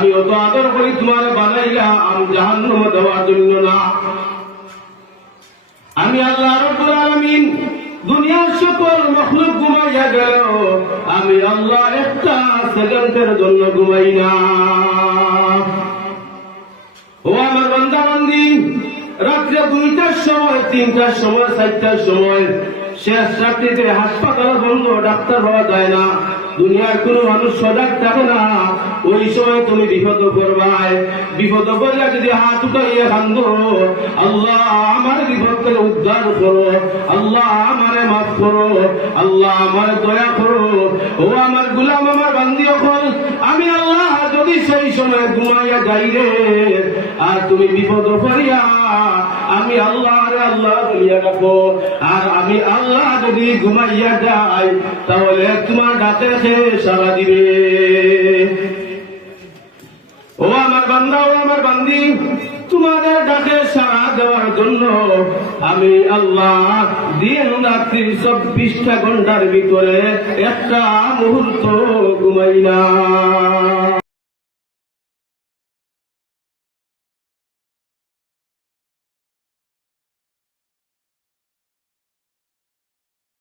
আমি অত আদর করি তোমার বানাইলাম জাহান্নামে দেওয়ার জন্য না। আমি আল্লাহ রাব্বুল আলামিন দুনিয়ার সকল মাখলুক ঘুমাইয়া গেল, আমি আল্লাহ একটা সেকেন্ডের জন্য ঘুমাই না। ও আমার বান্দা বান্দি, রাত্রে 2টার সময়, 3টার সময়, 4টার সময়, শেষ রাত্রিতে হাসপাতাল বন্ধ, ডাক্তার পাওয়া যায় না, দুনিয়ার কোন মানুষ সজাগ থাকে না, ওই সময় তুমি বিপদ করবাই। বিপদ করলে যদি হাত উঠাইয়া কান্দো, আল্লাহ আমার বিপদ থেকে উদ্ধার করো, আল্লাহ আমারে মাফ করো, আল্লাহ আমার দয়া করো। ও আমার গুলাম, আমার বান্দি হল, আমি আল্লাহ যদি সেই সময় ঘুমাইয়া যাই রে, আর তুমি বিপদ করিয়া আমি আল্লাহ আল্লাহ বলিয়া রাখো, আর আমি আল্লাহ যদি ঘুমাইয়া যাই, তাহলে তোমার ডাকে সে সাড়া দিবে। ও আমার বান্দা, ও আমার বান্দি, তোমাদের ডাকে সাড়া দেওয়ার জন্য আমি আল্লাহ দিন রাত্রি 24টা ঘন্টার ভিতরে একটা মুহূর্ত ঘুমাই না।